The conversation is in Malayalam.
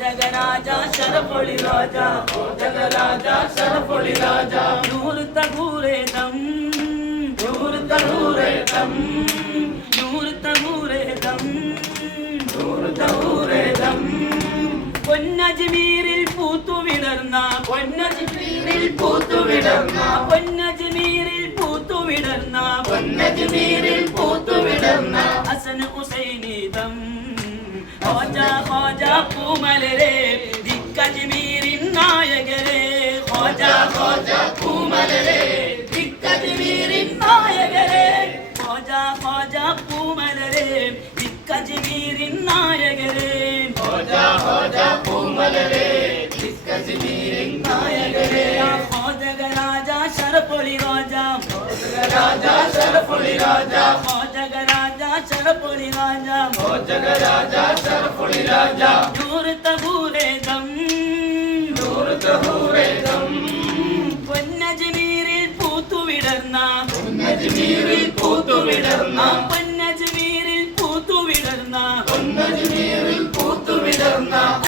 ജഗരാജ ശരപൊളി രാജ. ജഗരാജ ശരപൊളി രാജ. തകൂരേ ദം പൊന്നജ്മീരിൽ പൂത്തുവിടർന്ന പൊന്നജ്മീരിൽ പൂത്തുവിടർന്ന പൊന്നജ്മീരിൽ പൂത്തുവിടർന്ന പൊന്നജ്മീരിൽ പൂത്തുവിടർന്ന ഹസൻ ഹുസൈനീതം ഹോജ ഹോജ പൂമലരെ ദിക്കജ്മീരിൻ നായകരെ ഹോജ ഹോജ പൂമലരെ ദിക്കജ്മീരിൻ നായകരെ ഹോജ ഹോജ പൂമലരെ ദിക്കജ്മീരിൻ നായകരെ നായകരെ ഹോജക രാജ ശരപൊളി രാജ രാജ ശരപൊളി രാജ ഹോജക രാജ ശരപൊളി മോചക രാജ ശർഫുളി രാജ നൂറ് തഹൂരേതം നൂറ് തഹൂരേതം പൊന്നജ്മീരിൽ പൂത്തുവിടർന്ന. പൊന്നജ്മീരിൽ പൂത്തുവിടർന്ന. പൊന്നജ്മീരിൽ പൂത്തുവിടർന്ന. പൊന്നജ്മീരിൽ പൂത്തുവിടർന്ന.